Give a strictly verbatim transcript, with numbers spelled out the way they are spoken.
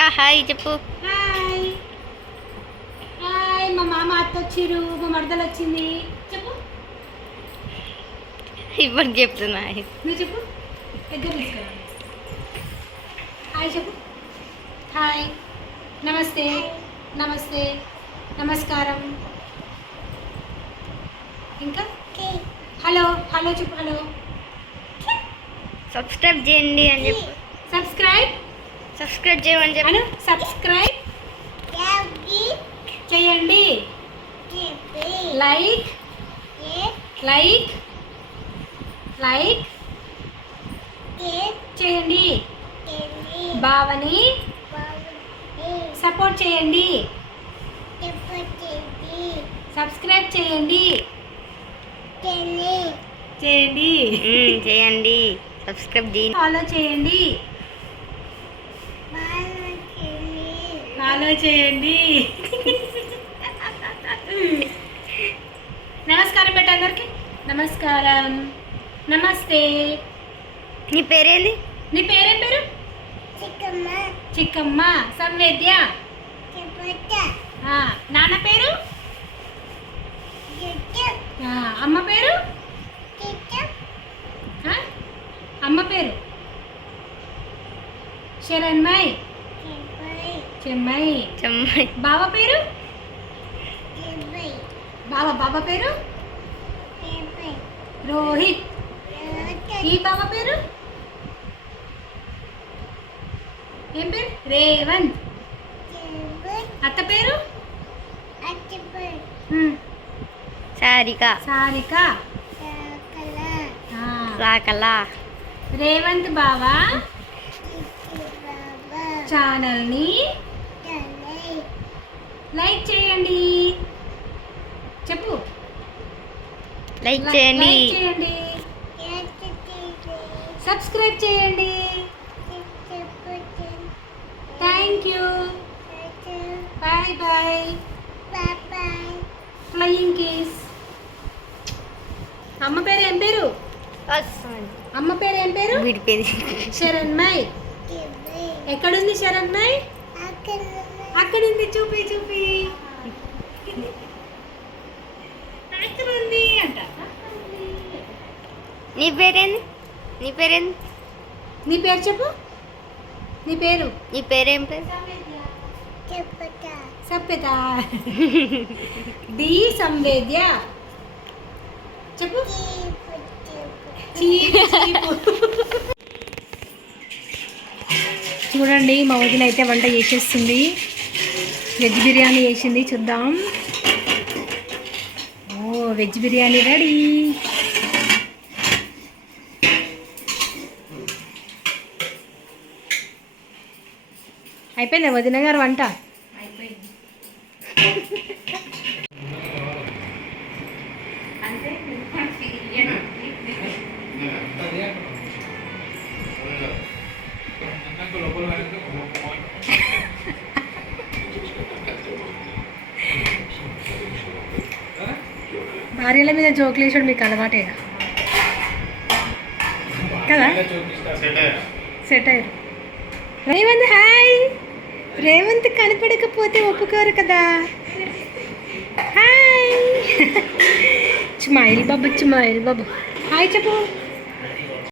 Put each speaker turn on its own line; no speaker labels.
Hi చెప్పు.
Hi hi. మా మామ అత్త వచ్చిర్రు, మా మరదలు వచ్చింది. చెప్పు.
ఇప్పుడు చెప్తున్నా.
నువ్వు చెప్పు. పెద్ద తీసుకురా. హాయ్ చెప్పు. హాయ్, నమస్తే, నమస్తే, నమస్కారం. ఇంకా హలో హలో చెప్పు. హలో.
సబ్స్క్రైబ్ చేయండి అని చెప్పు.
సబ్స్క్రైబ్
సబ్స్క్రైబ్ చేయమని చెప్పు.
అను. సబ్స్క్రైబ్ చేయండి. లైక్ లైక్ లైక్ చేయండి. బావని సపోర్ట్ చేయండి. సబ్స్క్రైబ్ చేయండి. చేయండి.
మ్మ్, చేయండి. సబ్స్క్రైబ్ చేయండి.
ఫాలో చేయండి. ఫాలో చేయండి. నమస్కారం పెట్ట అందరికి. నమస్కారం. నమస్తే.
నీ పేరేంది?
నీ పేరేం పేరు? చిక్కమ్మ. సంవేద్య. ఆ, నాన్న పేరు? ఆ, అమ్మ పేరు? ఆ, అమ్మ పేరు? శరణ్మయ్. చెమ్మయ్.
చెమ్మాయి.
బావ పేరు? బావ బావ పేరు? రోహిత్. ఈ బావ పేరు ఏం పేరు? రేవంత్. అత్త పేరు? హ్మ్.
సారిక.
సారిక. ఆ,
సాకల.
రేవంత్ బావ ఛానల్ని లైక్ చేయండి. చెప్పు.
లైక్ చేయండి.
లైక్ చేయండి. సబ్స్క్రైబ్ చేయండి. Thank you. Bye bye. Flying kiss. అమ్మ పేరు ఏం పేరు? అమ్మ పేరు ఏం పేరు?
వీడి పేరు
శరణ్మయ్. ఎక్కడుంది శరణ్మయ్? అక్కడుంది. చూపి చూపి. అక్కడ ఉంది అంట.
నీ పేరేంది? నీ పేరేంది?
నీ పేరు చెప్పు. నీ పేరు?
నీ పేరేం పేరు?
సప్యత. డి సంవేద్య. చెప్పు. చీపు, చీపు. చూడండి, మా వదిన అయితే వంట చేసేస్తుంది. వెజ్ బిర్యానీ చేసింది. చూద్దాం. ఓ, వెజ్ బిర్యానీ రెడీ. అయిపోయిందా వదిన గారు వంట? భార్యల మీద జోకులేసాడు మీకు అలవాటేగా కదా? సెట్ అయ్యారు. రేవంత్ హాయ్. రేవంత్ కనపడకపోతే ఒప్పుకోరు కదా. హాయ్. స్మైల్ బాబు, స్మైల్ బాబు. హాయ్ చెప్పు.